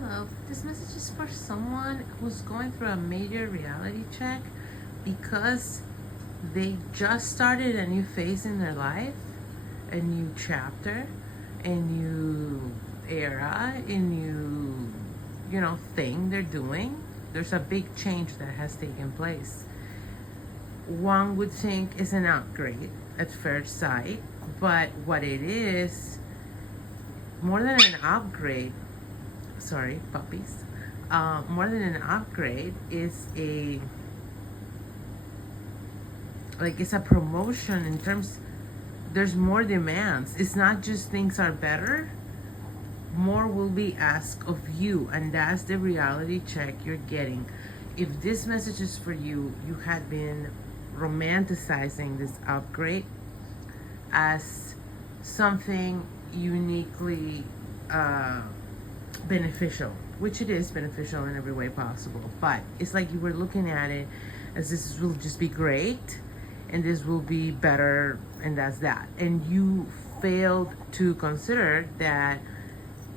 Hello, this message is for someone who's going through a major reality check because they just started a new phase in their life, a new chapter, a new era, a new, thing they're doing. There's a big change that has taken place. One would think is an upgrade at first sight, but what it is, more than an upgrade, sorry, puppies. More than an upgrade is it's a promotion in terms. There's more demands. It's not just things are better. More will be asked of you, and that's the reality check you're getting. If this message is for you, you had been romanticizing this upgrade as something uniquely beneficial, which it is beneficial in every way possible, but it's like you were looking at it as this will just be great and this will be better, and that's that, and you failed to consider that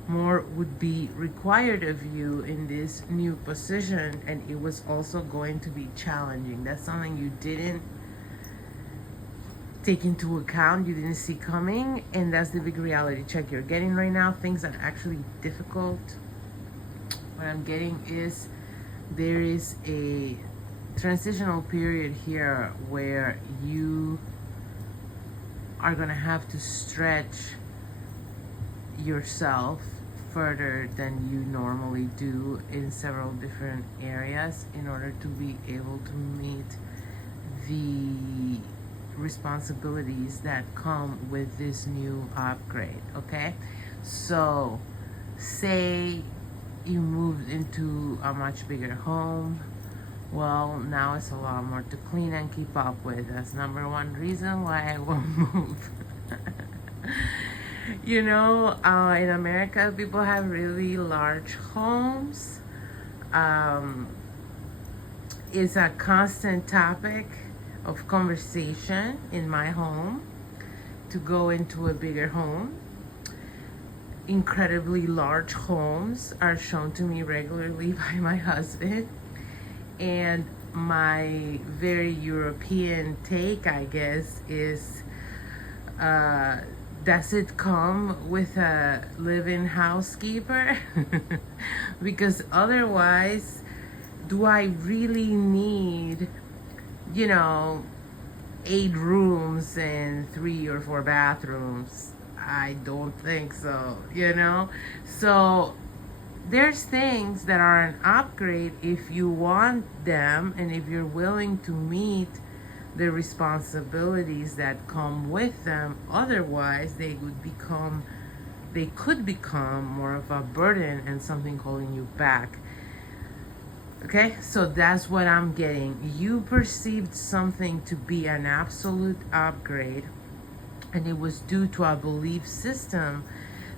more would be required of you in this new position, and it was also going to be challenging. That's something you didn't take into account, you didn't see coming, and that's the big reality check you're getting right now. Things are actually difficult. What I'm getting is there is a transitional period here where you are going to have to stretch yourself further than you normally do in several different areas in order to be able to meet the responsibilities that come with this new upgrade. Okay, so say you moved into a much bigger home. Well, now it's a lot more to clean and keep up with. That's number one reason why I won't move. In America, people have really large homes. It's a constant topic of conversation in my home to go into a bigger home. Incredibly large homes are shown to me regularly by my husband, and my very European take, I guess, is does it come with a live-in housekeeper? Because otherwise, do I really need 8 rooms and 3 or 4 bathrooms? I don't think so, So there's things that are an upgrade if you want them and if you're willing to meet the responsibilities that come with them. Otherwise, they could become more of a burden and something holding you back. Okay, so that's what I'm getting. You perceived something to be an absolute upgrade, and it was due to a belief system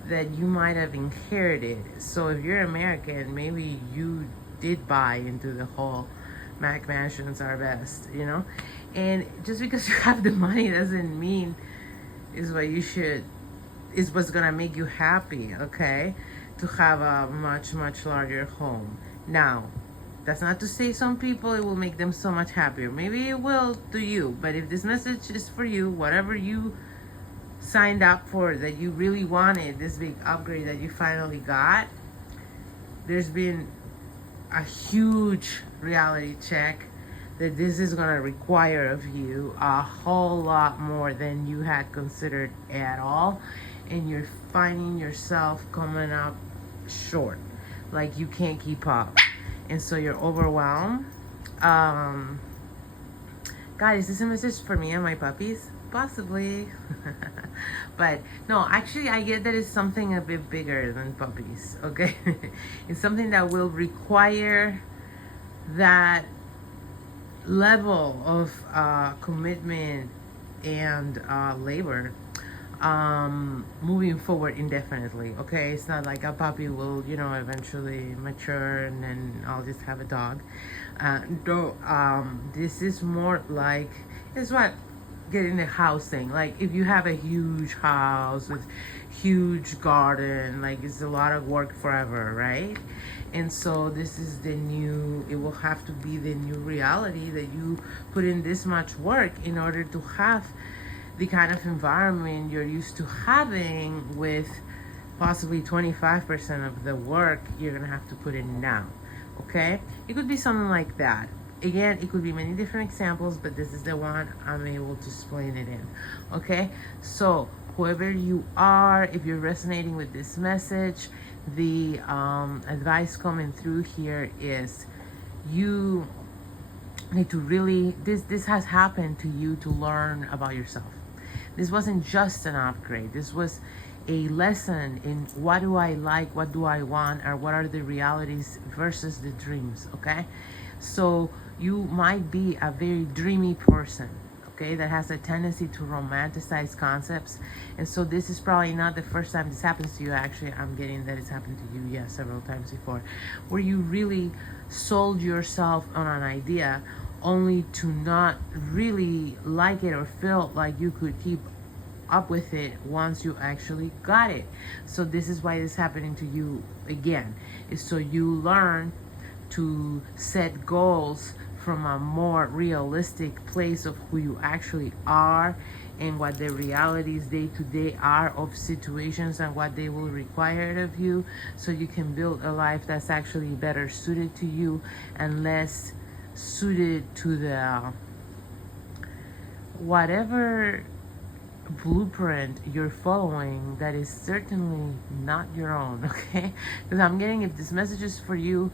that you might have inherited. So if you're American, maybe you did buy into the whole Mac mansions are best, And just because you have the money doesn't mean is what's gonna make you happy, okay? To have a much, much larger home. Now, that's not to say some people it will make them so much happier. Maybe it will to you, but if this message is for you, whatever you signed up for, that you really wanted, this big upgrade that you finally got, there's been a huge reality check that this is going to require of you a whole lot more than you had considered at all, and you're finding yourself coming up short, like you can't keep up, and so you're overwhelmed. God, is this a message for me and my puppies? Possibly. But no, actually I get that it's something a bit bigger than puppies, okay? It's something that will require that level of commitment and labor moving forward indefinitely, okay? It's not like a puppy will, eventually mature and then I'll just have a dog. No, this is more like, it's what getting the housing. Like if you have a huge house with huge garden, like it's a lot of work forever, right? And so this is the new, it will have to be the new reality that you put in this much work in order to have the kind of environment you're used to having, with possibly 25% of the work you're gonna have to put in now. Okay, it could be something like that. Again, it could be many different examples, but this is the one I'm able to explain it in. Okay, so whoever you are, if you're resonating with this message, the advice coming through here is you need to really, this has happened to you to learn about yourself. This wasn't just an upgrade. This was a lesson in what do I like, what do I want, or what are the realities versus the dreams. Okay, so you might be a very dreamy person, okay, that has a tendency to romanticize concepts. And so this is probably not the first time this happens to you. Actually, I'm getting that it's happened to you, yeah, several times before, where you really sold yourself on an idea only to not really like it or feel like you could keep up with it once you actually got it. So this is why this is happening to you again, is so you learn to set goals from a more realistic place of who you actually are and what the realities day to day are of situations and what they will require of you, so you can build a life that's actually better suited to you and less suited to the whatever blueprint you're following that is certainly not your own. Okay, because I'm getting, if this message is for you,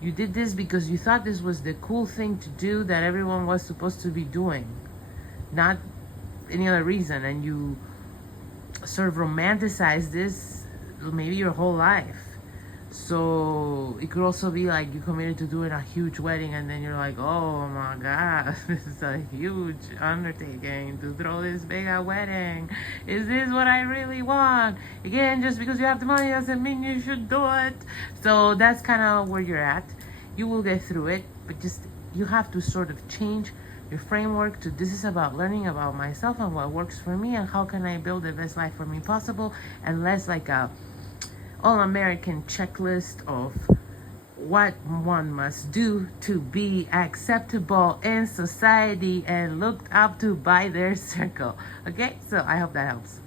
you did this because you thought this was the cool thing to do that everyone was supposed to be doing, not any other reason, and you sort of romanticize this maybe your whole life. So it could also be like you committed to doing a huge wedding and then you're like, oh my god, this is a huge undertaking to throw this big a wedding. Is this what I really want? Again, just because you have the money doesn't mean you should do it. So that's kind of where you're at. You will get through it, but just you have to sort of change your framework to, this is about learning about myself and what works for me and how can I build the best life for me possible, and less like a all-American checklist of what one must do to be acceptable in society and looked up to by their circle. Okay, so I hope that helps.